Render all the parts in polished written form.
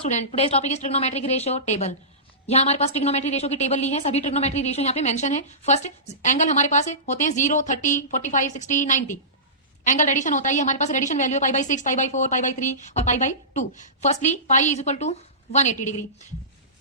Student, today's topic is trigonometric ratio table. यहाँ हमारे पास trigonometry ratio की टेबल ली है, सभी ट्रिग्नोमेट्री रेशियो यहाँ पे मेंशन है। फर्स्ट एंगल हमारे पास होते हैं 0, 30, 45, 60, 90। एंगल रेडिशन होता है, ये हमारे पास रेडिशन वैल्यू है π/6, π/4, π/3 और π/2। Firstly pi is equal to 180 degree.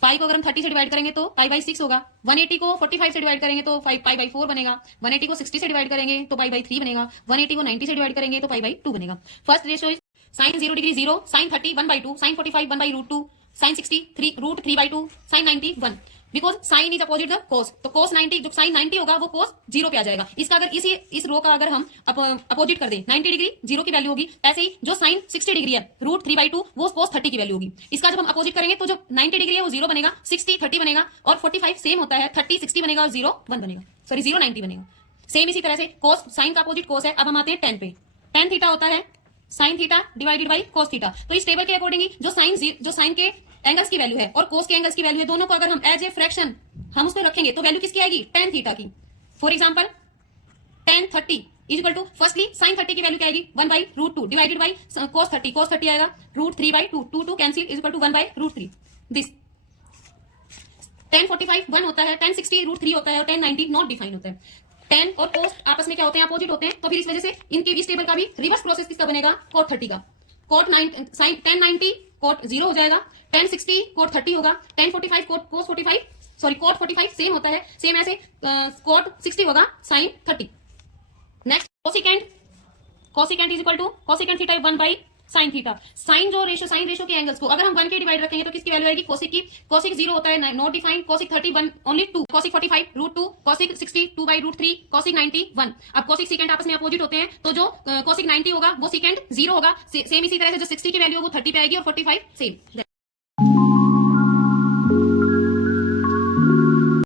Pi को अगर हम 30 से डिवाइड करेंगे तो π/6 होगा। 180 को 45 से डिवाइड करेंगे तो π/4 बनेगा। 180 को 60 से डिवाइड करेंगे तो π/3 बनेगा। 180 को 90 से डिवाइड करेंगे तो π/2 बनेगा। First ratio is sin 0 degree 0, sin 30 1/2, sin 45 1/√2, sin 60 √3/2, sin 90 1। Because sine is opposite the cos, तो कोस 90 जो साइन 90 होगा वो कोस 0 पे आ जाएगा। इसका अगर इस रो का अगर हम अपोजिट कर दें, 90 डिग्री 0 की वैल्यू होगी, ऐसे ही जो साइन 60 डिग्री है √3/2 वो कोस 30 की वैल्यू होगी। इसका जब हम अपोजिट करेंगे तो जो 90 डिग्री है वो 0 बनेगा, 60 30 बनेगा और 45 सेम होता है, 30 60 बनेगा और 0 1 बनेगा, सॉरी 0 90 बनेगा। सेम इसी तरह से कोस साइन का अपोजिट कोस है। अब हम आते हैं टेन पे। टेन थीटा होता है sine theta divided by cos theta. तो इस टेबल के अकॉर्डिंग जो साइन के एंगल्स की वैल्यू है और कोस के एंगल्स की वैल्यू है, दोनों को अगर हम एज ए फ्रैक्शन हम उसको रखेंगे तो वैल्यू किसकी आएगी, टेन थीटा की। For example tan 30 is equal to firstly sine 30 की वैल्यू क्या आएगी 1/√2 डिवाइडेड बाई कोस 30। कोस 30 आएगा √3/2, 2 cancel is equal to 1/√3। This 1045 1 होता है, 1060 √3 होता है और 1090 नॉट डिफाइन होता है। 10 और कोस आपस में क्या होते हैं, अपोजिट होते हैं। तो फिर इस वजह से इनके इस टेबल का भी रिवर्स प्रोसेस किसका बनेगा, कोट 30 का। कोट 1090 कोट 0 हो जाएगा, 1060 कोट 30 होगा, 1045 कोट 45 सेम होता है, सेम ऐसे कोट 60 होगा sine 30। Next cosecant is equal to cosecant theta 1 sine theta. Sine ratio के एंगल्स को अगर हम 1 के डिवाइड रखेंगे तो किसकी वैल्यू आएगी, कोसिक की। कोसिक 0 होता है not defined, cosec 30 1 only 2, cosec 45 √2, cosec 60 2/√3, cosec 90 1। अब कोसिक सीकेंट आपस में अपोजिट होते हैं, तो जो कोसिक 90 होगा वो सीकेंट 0 होगा। सेम इसी तरह से जो 60 की वैल्यू वो 30 पे आएगी और 45 सेम।